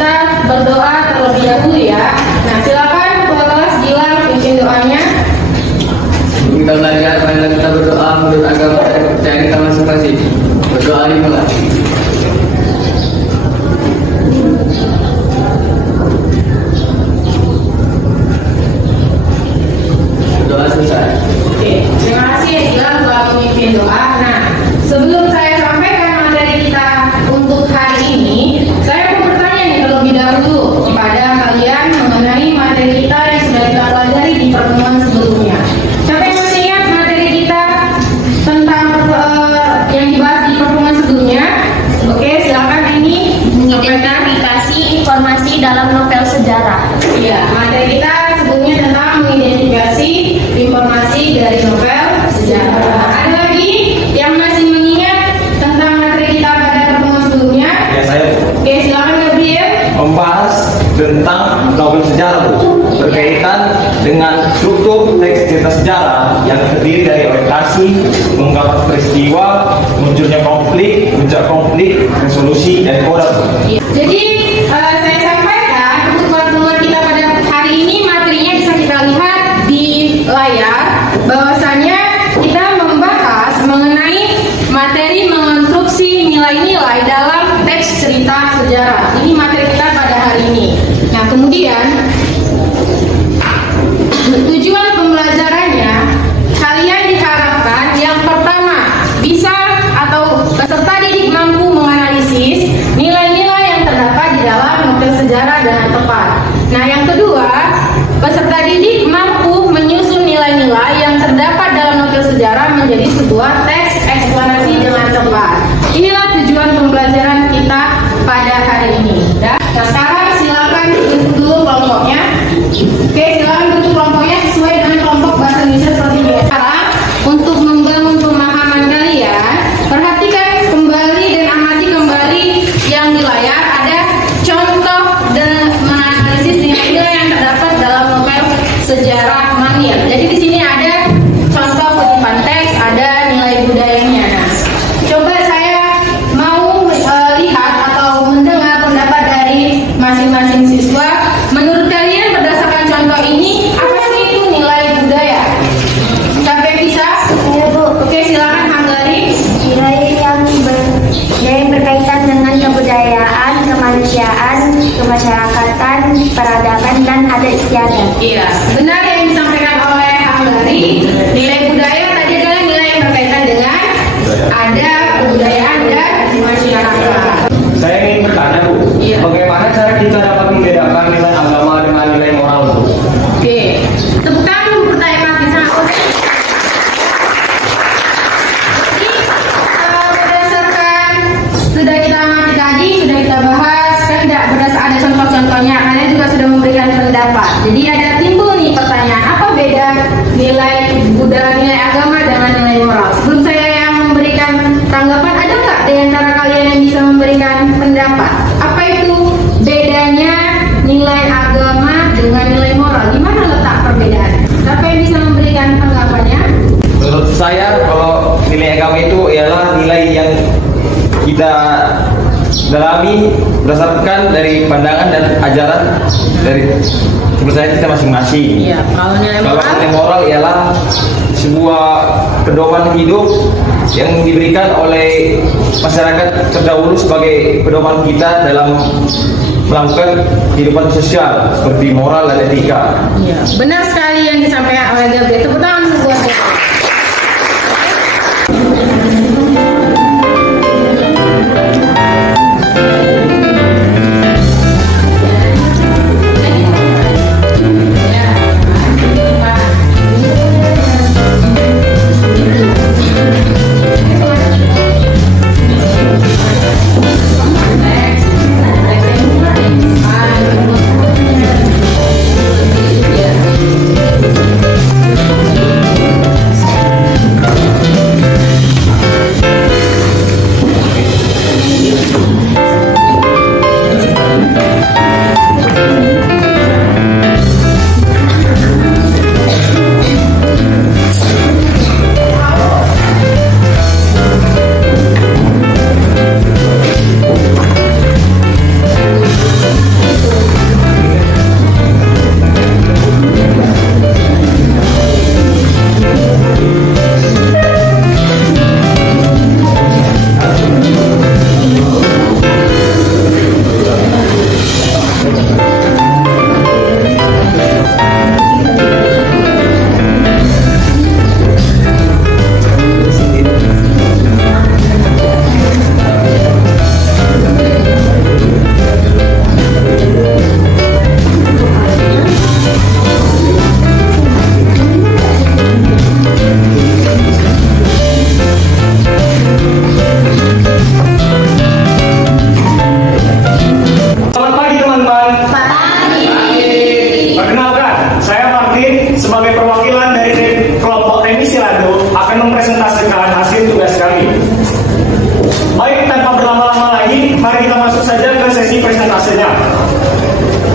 kita berdoa terlebih dahulu ya. Nah, silakan ketua kelas Gilang pimpin doanya. Kita belajar pada kita berdoa menurut agama dan kepercayaan kita masing-masing. Berdoa dimulai. Doa selesai. Oke, terima kasih ya Gilang telah memimpin doa. Nah, sebelum saya sampaikan materi kita untuk hari ini, saya mau bertanya nih terlebih dahulu kepada kalian mengenai materi kita yang sudah kita pelajari di pertemuan sebelumnya. Siapa yang masih ingat materi kita tentang yang dibahas di pertemuan sebelumnya? Oke, silakan ini Identifikasi informasi dalam novel sejarah. Iya, materi kita sebelumnya tentang mengidentifikasi informasi dari novel sejarah. Ada lagi yang masih mengingat tentang materi kita pada pertemuan sebelumnya? Ya, saya Oke, silakan Gabriel. membahas tentang novel sejarah, Bu, berkaitan dengan struktur teks cerita sejarah yang terdiri dari orientasi, mengungkapkan peristiwa, munculnya konflik, puncak konflik, resolusi, dan kode. Jadi saya sampaikan untuk pertemuan kita pada hari ini materinya bisa kita lihat di layar, bahwasanya kita membahas mengenai materi mengonstruksi nilai-nilai dalam teks cerita sejarah. Ini materi kita pada hari ini. Nah, kemudian tujuan pembelajarannya, kalian diharapkan yang pertama bisa atau peserta didik mampu menganalisis nilai-nilai yang terdapat di dalam novel sejarah dengan tepat. Nah, yang kedua, peserta didik mampu menyusun nilai-nilai yang terdapat dalam novel sejarah menjadi sebuah teks eksplanasi dengan tepat. Inilah tujuan pembelajaran kita pada hari ini. Ya. Nah, sekarang silakan bentuk dulu kelompoknya. Oke, silakan bentuk kelompoknya sesuai dengan kelompok bahasa Indonesia seperti biasa. Sekarang, untuk membangun pemahaman kalian, perhatikan kembali dan amati kembali yang di layar. Ada contoh dan menganalisis nilai-nilai yang terdapat dalam novel sejarah Mangir. Jadi di sini ada contoh kutipan teks, ada nilai budayanya. Nah, coba saya mau lihat atau mendengar pendapat dari masing-masing siswa. Menurut kalian berdasarkan contoh ini, apa sih itu nilai budaya? Sampai bisa? Ya, Bu. Oke, silakan Hanggari. Nilai yang berkaitan dengan kebudayaan, kemanusiaan, kemasyarakatan, peradaban, dan adat istiadat. Iya, benar yang disampaikan oleh Hanggari. Nilai budaya tadi adalah nilai yang berkaitan dengan ada kebudayaan dan masyarakat. Saya ingin bertanya, Bu, Iya. bagaimana cara kita dapat membedakan nilai agama dengan nilai moral, Bu? Oke, tepuk tangan dulu pertanyaan Mas Bisa. Jadi berdasarkan sudah kita amati tadi, sudah kita bahas, kan tidak berdasarkan ada contoh-contohnya, kalian juga sudah memberikan pendapat. Jadi ada timbul nih pertanyaan, apa beda nilai budaya, nilai agama dengan nilai moral? Sebelum saya yang memberikan tanggapan, ada nggak di antara kalian yang bisa memberikan pendapat? Apa itu bedanya nilai agama dengan nilai moral? Gimana letak perbedaan? Siapa yang bisa memberikan tanggapannya? Menurut saya, kalau nilai agama itu ialah nilai yang kita dalami berdasarkan dari pandangan dan ajaran dari kepercayaan kita masing-masing. Iya, kalau nilai Kalau moral, nilai moral ialah sebuah pedoman hidup yang diberikan oleh masyarakat terdahulu sebagai pedoman kita dalam melakukan kehidupan sosial seperti moral dan etika. iya, benar sekali yang disampaikan oleh Gabriel. Tepuk tangan buat Gabriel.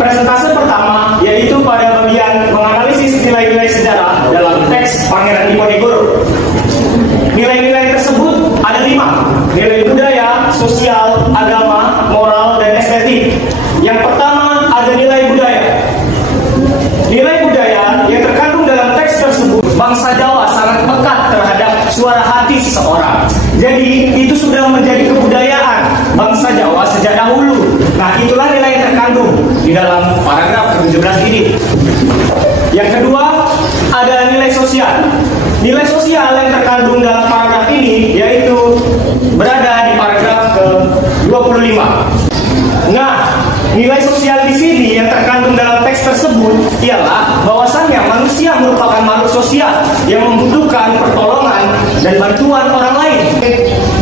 Presentase pertama yaitu pada bagian menganalisis nilai-nilai sejarah dalam teks Pangeran Diponegoro. Nilai-nilai tersebut ada 5: nilai budaya, sosial, agama, moral, dan estetik. Yang pertama ada nilai budaya. Nilai budaya yang terkandung dalam teks tersebut, bangsa Jawa sangat pekat terhadap suara hati seseorang. Jadi itu sudah menjadi kebudayaan bangsa Jawa sejak dahulu. Nah, itulah nilai yang terkandung di dalam paragraf 17 ini. Yang kedua, ada nilai sosial. Nilai sosial yang terkandung dalam paragraf ini yaitu berada di paragraf ke-25. Nah, nilai sosial di sini yang terkandung dalam teks tersebut ialah bahwasannya manusia merupakan makhluk sosial yang membutuhkan pertolongan dan bantuan orang lain.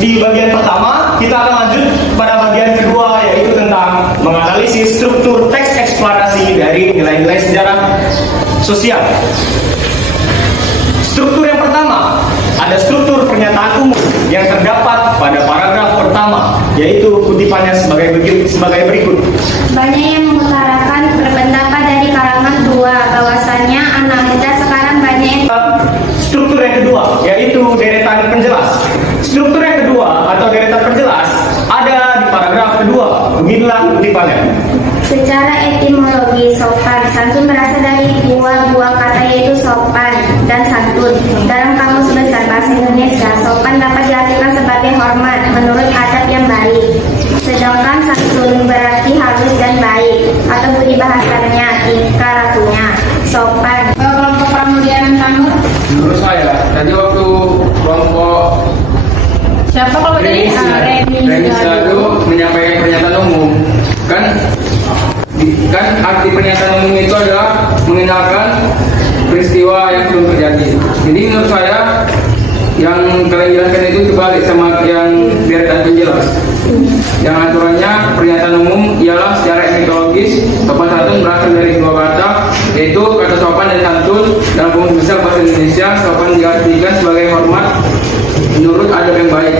Di bagian pertama, kita akan lanjut pada bagian kedua yaitu tentang menganalisis struktur teks eksplorasi dari nilai-nilai sejarah sosial. Struktur yang pertama, ada struktur pernyataan umum yang terdapat pada paragraf pertama, yaitu kutipannya sebagai berikut. Banyak yang mengutarakan berpendapat dari kalangan tua bahwasannya anak muda sekarang banyak yang... Struktur yang kedua, yaitu deretan penjelas. Struktur yang kedua atau deretan penjelas ada di paragraf kedua. Beginilah kutipannya. Secara etimologi, sopan santun berasal dari dua buah kata yaitu sopan dan santun. Dalam Kamus Besar Bahasa Indonesia, sopan dapat diartikan sebagai hormat menurut adab yang baik. Sedangkan santun berarti halus dan baik atau budi bahasanya, tingkah lakunya. Sopan. Kelompok Pramudian Tanur. Menurut saya, tadi waktu kelompok Siapa kalau tadi? Reni Sadu menyampaikan pernyataan umum. Kan arti pernyataan umum itu adalah mengenalkan peristiwa yang belum terjadi. Jadi menurut saya yang kalian jelaskan itu kebalik sama yang deretan penjelas. Yang aturannya pernyataan umum ialah secara etimologis sopan santun berasal dari dua kata, yaitu kata sopan dan santun. Dalam Kamus Besar Bahasa Indonesia, sopan diartikan sebagai hormat menurut adab yang baik.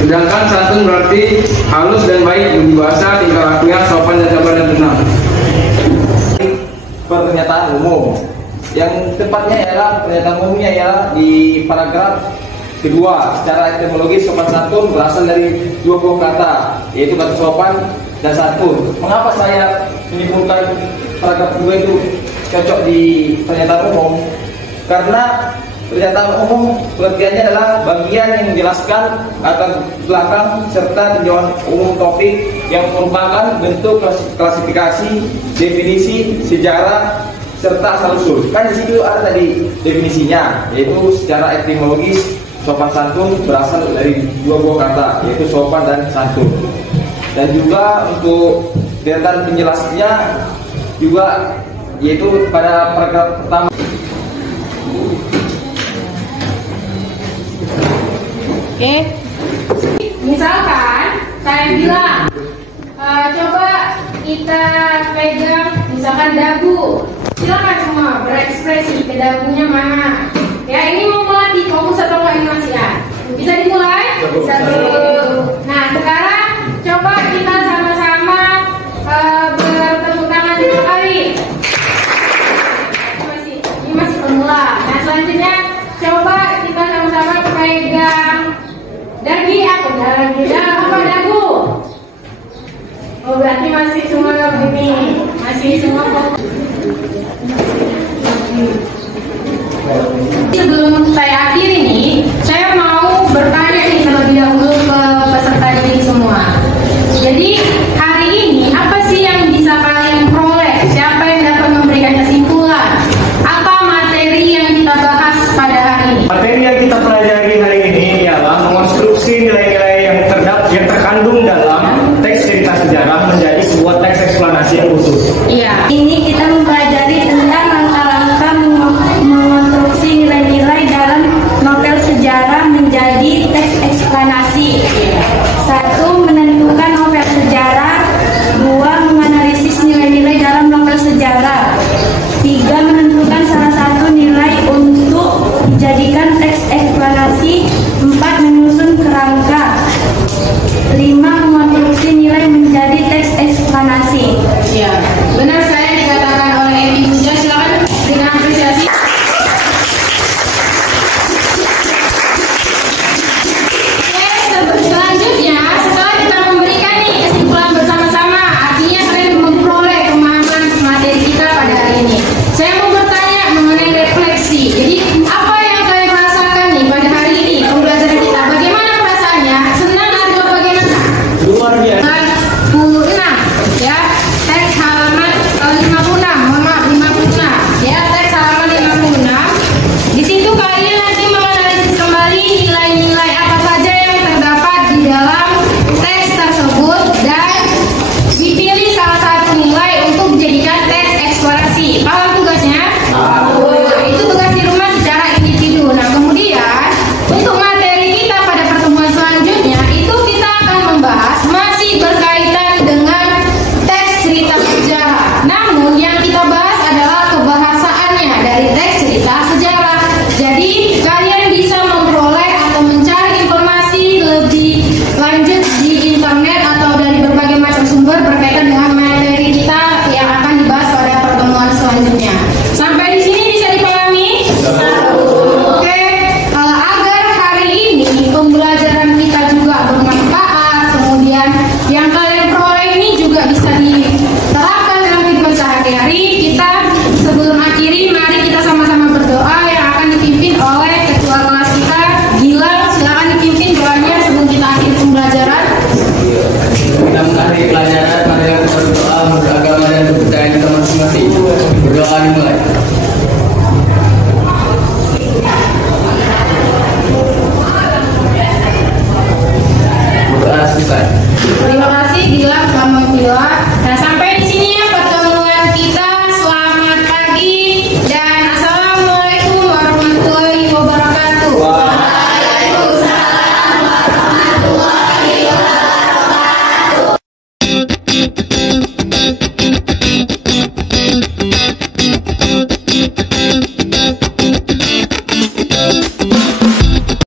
Sedangkan santun berarti halus dan baik, budi bahasa, tingkah lakunya sopan dan sabar dan tenang. Pernyataan umum yang tepatnya ialah pernyataan umumnya ialah di paragraf kedua. Secara etimologis sopan santun berasal dari dua buah kata, yaitu kata sopan dan santun. Mengapa saya menyebutkan paragraf kedua itu cocok di pernyataan umum? Karena pernyataan umum pengertiannya adalah bagian yang menjelaskan latar belakang serta tinjauan umum topik yang merupakan bentuk klasifikasi, definisi, sejarah, serta asal-usul. Kan di situ ada tadi definisinya, yaitu secara etimologis sopan santun berasal dari dua buah kata, yaitu sopan dan santun. Dan juga untuk deretan penjelasnya juga yaitu pada paragraf pertama. Oke, misalkan saya bilang, coba kita pegang misalkan dagu. Silakan semua berekspresi ke dagunya mana. Ya, ini mau melatih fokus atau animasian. Bisa dimulai? Nah, sekarang coba kita sama-sama bertepuk tangan 3 kali. Ini masih pemula. Nah, selanjutnya coba kita sama-sama pegang dagi atau dagu. Oh, berarti masih semua begini, masih semua fokus.